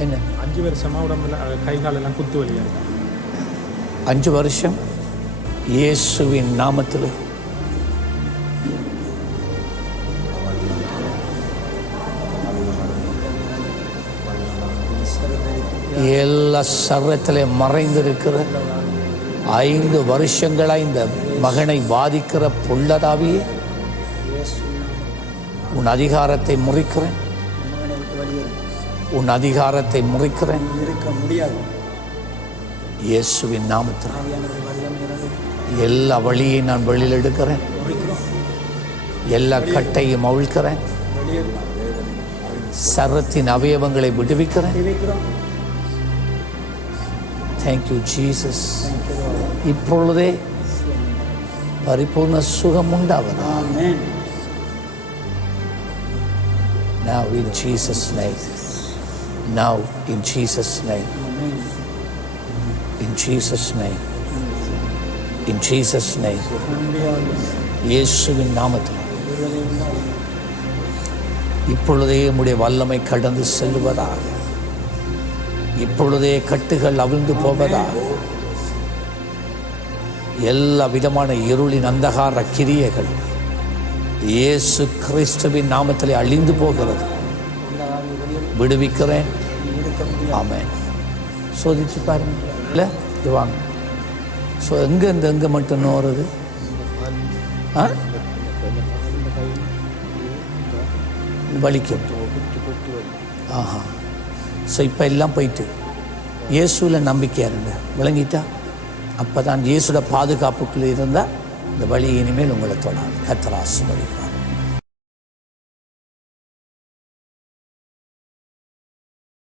என்ன? அஞ்சு வருஷமாக உடம்புல அஹ், கை காலெல்லாம் குத்து வலியாக இருக்கு? அஞ்சு வருஷம் இயேசுவின் நாமத்தில். எல்லா சர்வத்திலே மறைந்திருக்கிற ஐந்து வருஷங்களாக இந்த மகனை பாதிக்கிற பொல்லதாவியே உன் அதிகாரத்தை முறிக்கிறேன். உன் அதிகாரத்தை முறிக்கிறேன். இருக்க முடியாது. இயேசுவின் நாமத்தில். எல்லா வழியையும் நான் வெளியில் எடுக்கிறேன். எல்லா கட்டையும் அவிழ்க்கிறேன். சரத்தின் அவயவங்களை விடுவிக்கிறேன். தேங்க்யூ ஜீசஸ் இப்பொழுதே பரிபூர்ண சுகம் உண்டாவது? Now in Jesus' name. Now in Jesus' name. In Jesus' name. In Jesus' name. இயேசுவின் நாமத்தில் இப்பொழுதே உம்முடைய வல்லமை கடந்து செல்வதாக இப்பொழுதே கட்டுகள் அவிழ்ந்து போவதாக எல்லா விதமான இருளின் அந்தகார கிரியைகள் இயேசு கிறிஸ்துவின் நாமத்திலே அழிந்து போகிறது விடுவிக்கிறேன். ஆமேன். சோதிச்சு பாருங்க. இல்லை? இது வாங்க. ஸோ எங்கே இந்த எங்கே மட்டும் நோறது? ஆ? வலிக்கும். ஆஹா. ஸோ இப்போ எல்லாம் போயிட்டு இயேசுவில் நம்பிக்கையாக இருங்க. விளங்கிட்டா? அப்போ தான் இயேசுட பாதுகாப்புக்குள்ளே இருந்தால் இந்த வழி இனிமேல் உங்களை தொடாது கத்தராசு வழிப்பார்